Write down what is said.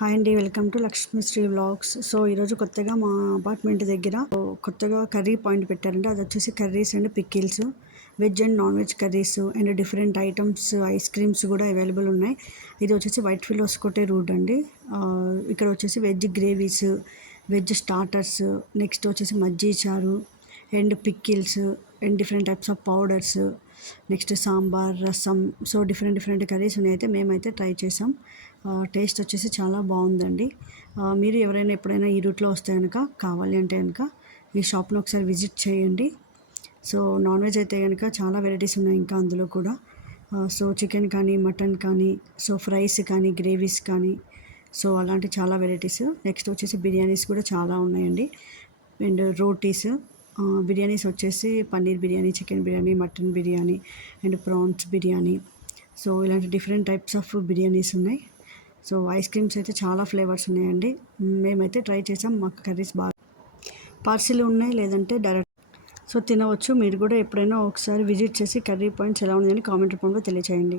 Hi అండి, welcome to Lakshmi Sri vlogs. So ఈరోజు కొత్తగా మా అపార్ట్మెంట్ దగ్గర కొత్తగా కర్రీ పాయింట్ పెట్టారంటే అది వచ్చేసి curries and pickles, veg and non veg curries and different items, ice creams కూడా అవైలబుల్ ఉన్నాయి. ఇది వచ్చేసి వైట్ ఫీల్డ్ హౌస్కోటే రూట్ అండి. ఇక్కడ వచ్చేసి veg gravies, veg starters, next వచ్చేసి మజ్జీ చారు and pickles and different types of powders, next sambar, rasam. So different curries ఉన్నాయి. అయితే మేమైతే ట్రై చేసాం. టేస్ట్ వచ్చేసి చాలా బాగుందండి. మీరు ఎవరైనా ఎప్పుడైనా ఈ రూట్లో వస్తే కనుక, కావాలి అంటే కనుక ఈ షాప్ను ఒకసారి విజిట్ చేయండి. సో నాన్ వెజ్ అయితే కనుక చాలా వెరైటీస్ ఉన్నాయి ఇంకా అందులో కూడా. సో చికెన్ కానీ, మటన్ కానీ, సో ఫ్రైస్ కానీ, గ్రేవీస్ కానీ, సో అలాంటి చాలా వెరైటీస్. నెక్స్ట్ వచ్చేసి బిర్యానీస్ కూడా చాలా ఉన్నాయండి. అండ్ రోటీస్, బిర్యానీస్ వచ్చేసి paneer biryani, chicken biryani, mutton biryani and prawns biryani. So ఇలాంటి డిఫరెంట్ టైప్స్ ఆఫ్ బిర్యానీస్ ఉన్నాయి. సో ఐస్ క్రీమ్స్ అయితే చాలా ఫ్లేవర్స్ ఉన్నాయండి. మేమైతే ట్రై చేసాం. మాకు కర్రీస్ బాగా పార్సిల్ ఉన్నాయి, లేదంటే డైరెక్ట్ సో తినవచ్చు. మీరు కూడా ఎప్పుడైనా ఒకసారి విజిట్ చేసి కర్రీ పాయింట్స్ ఎలా ఉన్నాయని కామెంట్ రూపంలో తెలియచేయండి.